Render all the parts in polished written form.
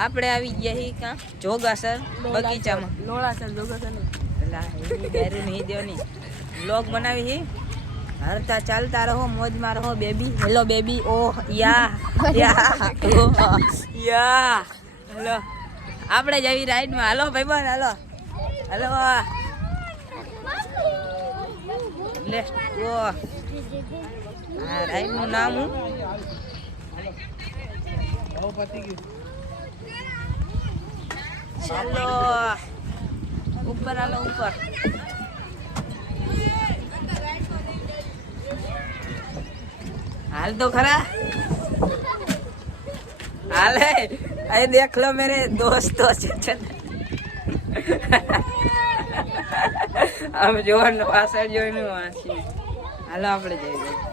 આપણે આવી ગયા હી કા જોગાસર બગીચામાં લોળાસર જોગાસર નહીં દેવાની વ્લોગ બનાવી હી હરતા ચાલતા રહો મોજમાં રહો બેબી હેલો બેબી ઓહ યા હેલો આપણે જ આવી રાઈડમાં હાલો ભાઈબંધ હાલો હાલો લે ઓ આ રાઈડનું નામ હું ચાલો ઉપર હાલો ઉપર हाल तो खरा हाल है अरे देख लो मेरे दोस्तों हम जो पासर जो हालो આપણે જઈએ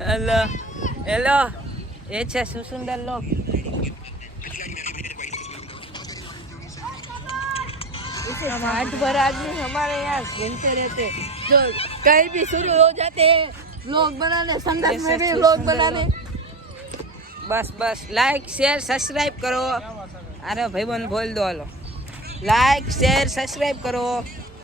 हेलो हेलो ये छे सुंदर लोग रात भर आदमी हमारे यहाँ घूमते रहते जो कहीं भी शुरू हो जाते हैं व्लॉग बनाने संघर्ष में भी व्लॉग बनाने बस बस लाइक शेयर सब्सक्राइब करो अरे भाई बहन बोल दो हेलो लाइक शेयर सब्सक्राइब करो